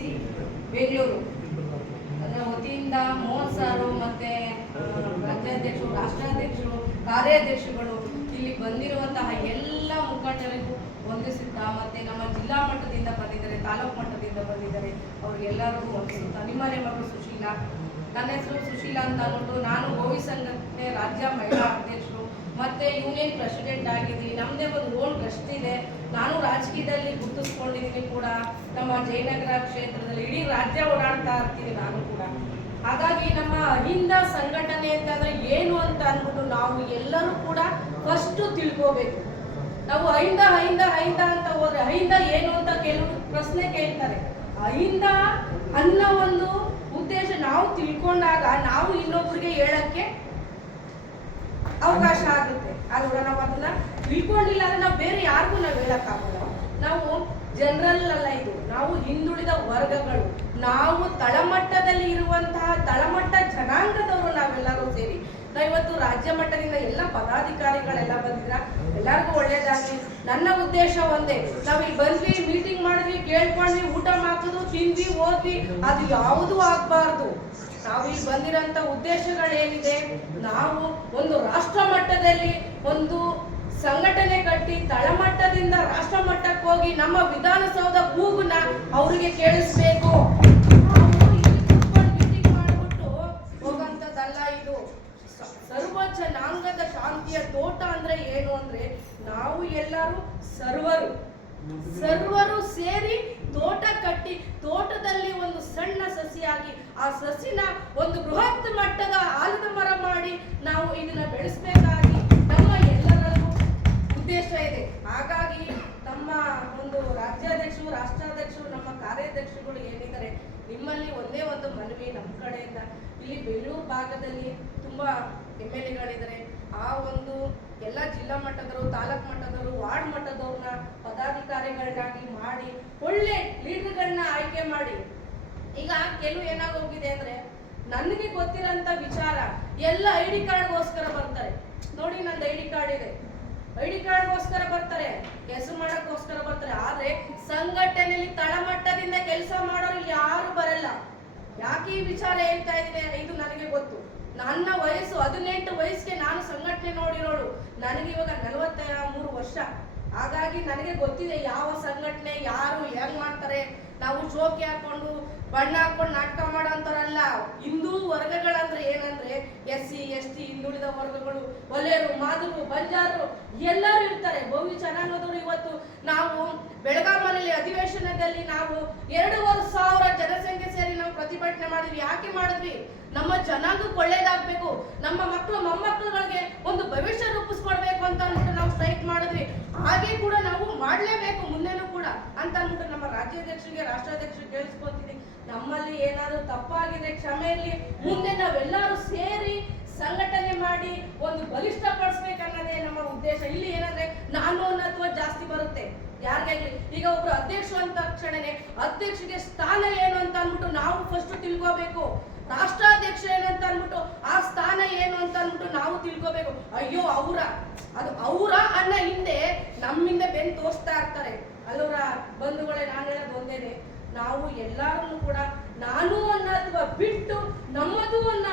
C Bengaluru ಅದರ ವತಿಯಿಂದ ಮೋಹನ್ ಸಾರು ಮತ್ತೆ ರಾಜ್ಯಾಧ್ಯಕ್ಷರು, ರಾಷ್ಟ್ರಾಧ್ಯಕ್ಷರು, ಕಾರ್ಯಾಧ್ಯಕ್ಷರುಗಳು ಇಲ್ಲಿ ಬಂದಿರುವಂತಹ ಎಲ್ಲ ಮುಖಂಡರಿಗೂ ವಂದಿಸುತ್ತಾ, ಮತ್ತೆ ನಮ್ಮ ಜಿಲ್ಲಾ ಮಟ್ಟದಿಂದ ಬಂದಿದ್ದಾರೆ, ತಾಲೂಕು ಮಟ್ಟದಿಂದ ಬಂದಿದ್ದಾರೆ, ಅವ್ರಿಗೆಲ್ಲರಿಗೂ ವಂದಿಸುತ್ತಾ, ನಿಮ್ಮನೆ ಮಗಳು ಸುಶೀಲಾ, ನನ್ನ ಹೆಸರು ಸುಶೀಲಾ ಅಂತ ಅಂದ್ಬಿಟ್ಟು ನಾನು ಗೋವಿ ಸಂಘಟನೆ ರಾಜ್ಯ ಮಹಿಳಾ ಅಧ್ಯಕ್ಷರು ಮತ್ತೆ ಯೂನಿಯನ್ ಪ್ರೆಸಿಡೆಂಟ್ ಆಗಿದ್ದೀನಿ. ನಮ್ಮದೇ ಒಂದು ಓನ್ ಟ್ರಸ್ಟ್ ಇದೆ. ನಾನು ರಾಜಕೀಯದಲ್ಲಿ ಗುರುತಿಸ್ಕೊಂಡಿದ್ದೀನಿ ಕೂಡ. ನಮ್ಮ ಜಯನಗರ ಕ್ಷೇತ್ರದಲ್ಲಿ ಇಡೀ ರಾಜ್ಯ ಓಡಾಡ್ತಾ ಇರ್ತೀನಿ ನಾನು ಕೂಡ. ಹಾಗಾಗಿ ನಮ್ಮ ಅಹಿಂದ ಸಂಘಟನೆ ಅಂತಂದ್ರೆ ಏನು ಅಂತ ಅಂದ್ಬಿಟ್ಟು ನಾವು ಎಲ್ಲರೂ ಕೂಡ ಫಸ್ಟ್ ತಿಳ್ಕೋಬೇಕು. ನಾವು ಅಹಿಂದ ಅಹಿಂದ ಅಹಿಂದ ಅಂತ ಹೋದ್ರೆ ಅಹಿಂದ ಏನು ಅಂತ ಕೆಲವರು ಪ್ರಶ್ನೆ ಕೇಳ್ತಾರೆ. ಅಹಿಂದ ಅನ್ನೋ ಒಂದು ಉದ್ದೇಶ ನಾವು ತಿಳ್ಕೊಂಡಾಗ ನಾವು ಇನ್ನೊಬ್ಬರಿಗೆ ಹೇಳಕ್ಕೆ ಅವಕಾಶ ಆಗುತ್ತೆ. ಅಲ್ವಾ? ನಾವು ಅದನ್ನ ತಿಳ್ಕೊಂಡಿಲ್ಲ ಅಂದ್ರೆ ನಾವು ಬೇರೆ ಯಾರಿಗೂ ನಾವು ಹೇಳಕ್ಕಾಗಲ್ಲ. ನಾವು ಜನರಲ್ ಅಲ್ಲ, ಇದು ನಾವು ಹಿಂದುಳಿದ ವರ್ಗಗಳು, ನಾವು ತಳಮಟ್ಟದಲ್ಲಿ ಇರುವಂತಹ ತಳಮಟ್ಟ ಜನಾಂಗದವರು ನಾವೆಲ್ಲರೂ ಸೇರಿ ಇವತ್ತು ರಾಜ್ಯ ಮಟ್ಟದಿಂದ ಎಲ್ಲ ಪದಾಧಿಕಾರಿಗಳೆಲ್ಲ ಬಂದಿದ್ರ, ಎಲ್ಲರಿಗೂ ಒಳ್ಳೇದಾಗ್ಲಿ. ನನ್ನ ಉದ್ದೇಶ ಒಂದೇ, ನಾವ್ ಇಲ್ಲಿ ಬಂದ್ವಿ, ಮೀಟಿಂಗ್ ಮಾಡಿದ್ವಿ, ಕೇಳ್ಕೊಂಡ್ವಿ, ಊಟ ಮಾಡಿದ್ವಿ, ತಿಂದ್ವಿ, ಹೋದ್ವಿ, ಅದು ಯಾವುದೂ ಆಗ್ಬಾರ್ದು. ನಾವಿಲ್ಲಿ ಬಂದಿರೋಂಥ ಉದ್ದೇಶಗಳೇನಿದೆ, ನಾವು ಒಂದು ರಾಷ್ಟ್ರ ಮಟ್ಟದಲ್ಲಿ ಒಂದು ಸಂಘಟನೆ ಕಟ್ಟಿ ತಳಮಟ್ಟದಿಂದ ರಾಷ್ಟ್ರ ಮಟ್ಟಕ್ಕೆ ಹೋಗಿ ನಮ್ಮ ವಿಧಾನಸೌಧ ಕೂಗುನ ಅವರಿಗೆ ಕೇಳಿಸ್ಬೇಕು. ಮೀಟಿಂಗ್ ಮಾಡ್ಬಿಟ್ಟು ಹೋಗಂತದ್ದಲ್ಲ ಇದು. ಸರ್ವ ಜನಾಂಗದ ಶಾಂತಿಯ ತೋಟ ಅಂದ್ರೆ ಏನು ಅಂದ್ರೆ ನಾವು ಎಲ್ಲರೂ ಸರ್ವರು ಸೇರಿ ತೋಟ ಕಟ್ಟಿ, ತೋಟದಲ್ಲಿ ಒಂದು ಸಣ್ಣ ಸಸಿಯಾಗಿ ಆ ಸಸಿನ ಒಂದು ಬೃಹತ್ ಮಟ್ಟದ ಆಲದ ಮರ ಮಾಡಿ ನಾವು ಇದನ್ನ ಬೆಳೆಸಬೇಕಾಗಿ ನಮ್ಮ ಎಲ್ಲರಲ್ಲೂ ಉದ್ದೇಶ ಇದೆ. ಹಾಗಾಗಿ ನಮ್ಮ ಒಂದು ರಾಜ್ಯಾಧ್ಯಕ್ಷರು, ರಾಷ್ಟ್ರಾಧ್ಯಕ್ಷರು, ನಮ್ಮ ಕಾರ್ಯಾಧ್ಯಕ್ಷರುಗಳು ಏನಿದ್ದಾರೆ, ನಿಮ್ಮಲ್ಲಿ ಒಂದೇ ಒಂದು ಮನವಿ ನಮ್ಮ ಕಡೆಯಿಂದ. ಇಲ್ಲಿ ಬೆಂಗಳೂರು ಭಾಗದಲ್ಲಿ ತುಂಬಾ MLAಗಳಿದ್ದಾರೆ. ಆ ಒಂದು ಎಲ್ಲ ಜಿಲ್ಲಾ ಮಟ್ಟದವರು, ತಾಲೂಕು ಮಟ್ಟದವರು, ವಾರ್ಡ್ ಮಟ್ಟದವ್ರನ್ನ ಪದಾಧಿಕಾರಿಗಳನ್ನಾಗಿ ಮಾಡಿ ಒಳ್ಳೆ ಲೀಡರ್ಗಳನ್ನ ಆಯ್ಕೆ ಮಾಡಿ. ಈಗ ಕೆಲವು ಏನಾಗೋಗಿದೆ ಅಂದ್ರೆ, ನನಗೆ ಗೊತ್ತಿರೋಂಥ ವಿಚಾರ, ಎಲ್ಲ ID ಕಾರ್ಡ್ಗೋಸ್ಕರ ಬರ್ತಾರೆ. ನೋಡಿ, ನಂದು ID ಕಾರ್ಡ್ ಇದೆ, ID ಕಾರ್ಡ್ಗೋಸ್ಕರ ಬರ್ತಾರೆ, ಹೆಸರು ಮಾಡಕ್ಕೋಸ್ಕರ ಬರ್ತಾರೆ. ಆದ್ರೆ ಸಂಘಟನೆಯಲ್ಲಿ ತಳಮಟ್ಟದಿಂದ ಕೆಲಸ ಮಾಡೋರು ಯಾರು ಬರಲ್ಲ. ಯಾಕೆ ಈ ವಿಚಾರ ಹೇಳ್ತಾ ಇದ್ದೀನಿ, ಇದು ನನಗೆ ಗೊತ್ತು. ನನ್ನ ವಯಸ್ಸು 18 ವಯಸ್ಸಿಗೆ ನಾನು ಸಂಘಟನೆ ನೋಡಿರೋಳು. ನನಗೆ ಇವಾಗ 43 ವರ್ಷ. ಹಾಗಾಗಿ ನನಗೆ ಗೊತ್ತಿದೆ ಯಾವ ಸಂಘಟನೆ ಯಾರು ಹೆಂಗ್ ಮಾಡ್ತಾರೆ. ನಾವು ಚೋಕಿ ಹಾಕೊಂಡು ಬಣ್ಣ ಹಾಕೊಂಡು ನಾಟಕ ಮಾಡೋಂಥವ್ರಲ್ಲ. ಹಿಂದೂ ವರ್ಗಗಳಂದ್ರೆ ಏನಂದ್ರೆ SC ST ಹಿಂದುಳಿದ ವರ್ಗಗಳು, ಒಲೆಯರು, ಮಾದುರು, ಬಂಜಾರು ಎಲ್ಲರೂ ಇರ್ತಾರೆ. ಬಹು ಜನಾಂಗದವರು. ಇವತ್ತು ನಾವು ಬೆಳಗಾವಿಯಲ್ಲಿ ಅಧಿವೇಶನದಲ್ಲಿ ನಾವು 2,500 ಜನಸಂಖ್ಯೆ ಸೇರಿ ನಾವು ಪ್ರತಿಭಟನೆ ಮಾಡಿದ್ವಿ. ಯಾಕೆ ಮಾಡಿದ್ವಿ? ನಮ್ಮ ಜನಾಂಗಕ್ಕೆ ಒಳ್ಳೇದಾಗ್ಬೇಕು, ನಮ್ಮ ಮಕ್ಕಳು ಮೊಮ್ಮಕ್ಕಳುಗಳಿಗೆ ಒಂದು ಭವಿಷ್ಯ ರೂಪಿಸ್ಕೊಡ್ಬೇಕು ಅಂತ ಅಂದ್ಬಿಟ್ಟು ನಾವು ಸ್ಟ್ರೈಕ್ ಮಾಡಿದ್ವಿ. ಹಾಗೆ ಕೂಡ ನಾವು ಮಾಡ್ಲೇಬೇಕು ಮುಂದೆನೂ ಕೂಡ ಅಂತ ಅಂದ್ಬಿಟ್ಟು ನಮ್ಮ ರಾಜ್ಯಾಧ್ಯಕ್ಷರಿಗೆ, ರಾಷ್ಟ್ರಾಧ್ಯಕ್ಷರಿಗೆ ಕೇಳಿಸ್ಕೊತೀನಿ. ನಮ್ಮಲ್ಲಿ ಏನಾದ್ರು ತಪ್ಪಾಗಿದೆ ಕ್ಷಮೆ ಇರಲಿ. ಮುಂದೆ ನಾವೆಲ್ಲರೂ ಸೇರಿ ಸಂಘಟನೆ ಮಾಡಿ ಒಂದು ಬಲಿಷ್ಠ ಪಡಿಸ್ಬೇಕನ್ನೋದೇ ನಮ್ಮ ಉದ್ದೇಶ. ಇಲ್ಲಿ ಏನಂದ್ರೆ ನಾನು ಅನ್ನತ್ವ ಜಾಸ್ತಿ ಬರುತ್ತೆ ಯಾರಿಗಾಗ್ಲಿ. ಈಗ ಒಬ್ರು ಅಧ್ಯಕ್ಷರು ಅಂತ ತಕ್ಷಣನೇ ಅಧ್ಯಕ್ಷರಿಗೆ ಸ್ಥಾನ ಏನು ಅಂತ ಅಂದ್ಬಿಟ್ಟು ನಾವು ಫಸ್ಟ್ ತಿಳ್ಕೋಬೇಕು. ರಾಷ್ಟ್ರಾಧ್ಯಕ್ಷ ಏನಂತ ಅಂದ್ಬಿಟ್ಟು ಆ ಸ್ಥಾನ ಏನು ಅಂತ ಅಂದ್ಬಿಟ್ಟು ನಾವು ತಿಳ್ಕೋಬೇಕು. ಅಯ್ಯೋ ಅದು ಅವರ ಅನ್ನ ಹಿಂದೆ ನಮ್ಮಿಂದ ಬೆನ್ನು ತೋರಿಸ್ತಾ ಇರ್ತಾರೆ. ಅಲ್ಲವರ ಬಂಧುಗಳೇ, ನಾನು ಹೇಳೋದು ಒಂದೇನೆ, ನಾವು ಎಲ್ಲರೂ ಕೂಡ ನಾನು ಅನ್ನೋ ಬಿಟ್ಟು ನಮ್ಮದು ಅನ್ನೋ